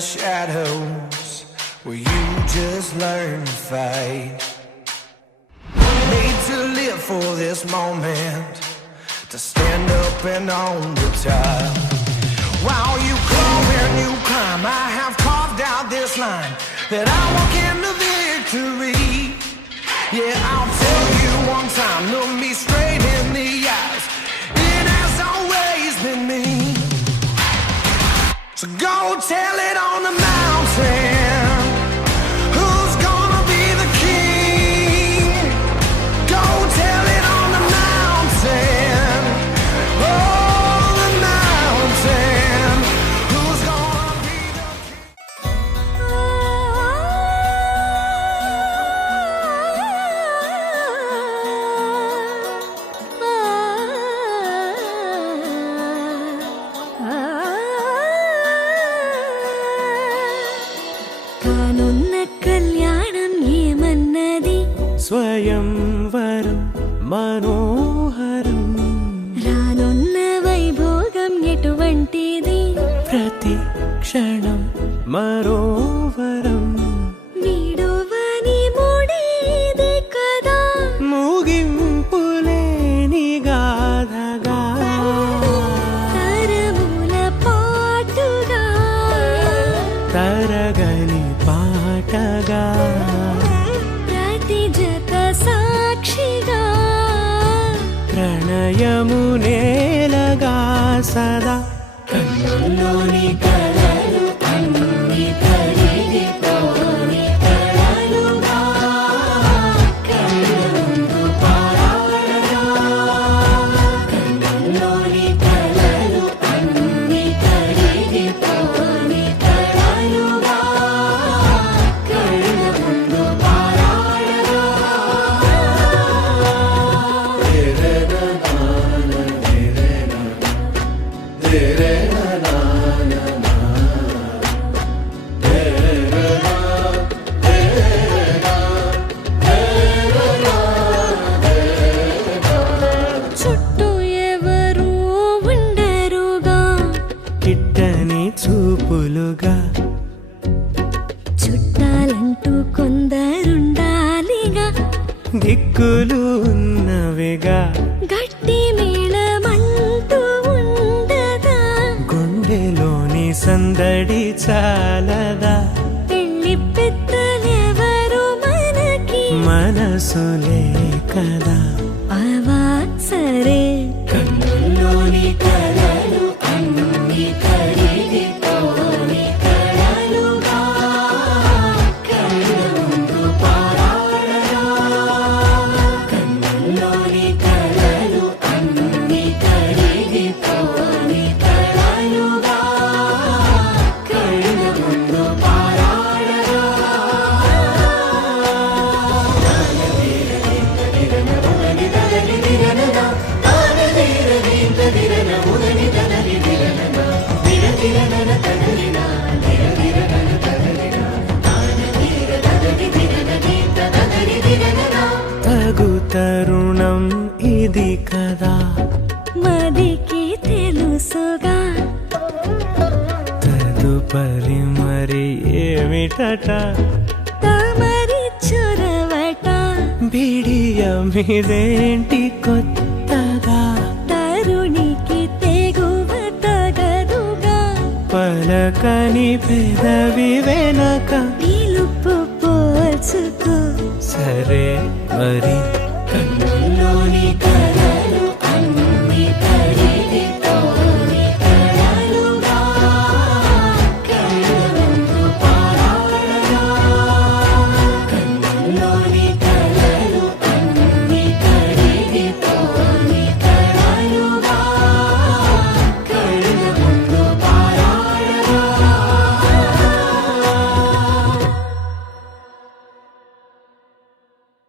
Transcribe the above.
shadows where you just learn to fight. Made to live for this moment, to stand up and on the top. While you crawl and you climb, I have carved out this line that I walk into victory. Yeah, I'll tell you one time, look me straight in the eyes. It has always been me. So go tell it on the mountain. Who's gonna be the king? Go tell it on the mountain. Oh, the mountain. Who's gonna be the కానున్న కళ్యాణం ఏమన్నది స్వయంవరం మనోహరం రానున్న వైభోగం ఎటువంటిది ప్రతి క్షణం మరోవరం వీడువని మూడేది కదా ముగింపులేని గాథగా తరముల పాటుగా తరగని పాటగా ప్రతి జత సాక్షిగా ప్రణయము నేలగా సదా కన్నుల్లోని కలలు అన్ని కరిగిపోని కలలుగా కళ్ళుందు పారాడగా కన్నుల్లోని కలలు అన్ని కరిగిపోని కలలుగా కళ్ళుందు పారాడగా చుట్టూ ఎవరు ఉండరుగా కిట్టని చూపులుగా చుట్టాలంటూ కొందరుండాలిగా దిక్కులు ఉన్నవిగా గట్టి మేళమంటూ ఉండదా గుండెలోని సందడి చాలదా పెళ్లి పెద్దలెవరు మనకి మనసులే కదా అవా సరే కన్నుల్లోని కలలు అన్ని కరిగిపోని కలలుగా కళ్ళుందు పారాడగా కన్నుల్లోని కలలు అన్ని కరిగిపోని కలలుగా కళ్ళుందు పారాడగా తగు తరుణం ఇది కదా మదికి తెలుసుగా తదుపరి మరి ఏమిటట తమరి చొరవట బిడియమిదేంటి కొత్తగా తరుణికి తెగువ తగదుగా పలకని పెదవి వెనక పిలుపు పోల్చుకో సరే మరి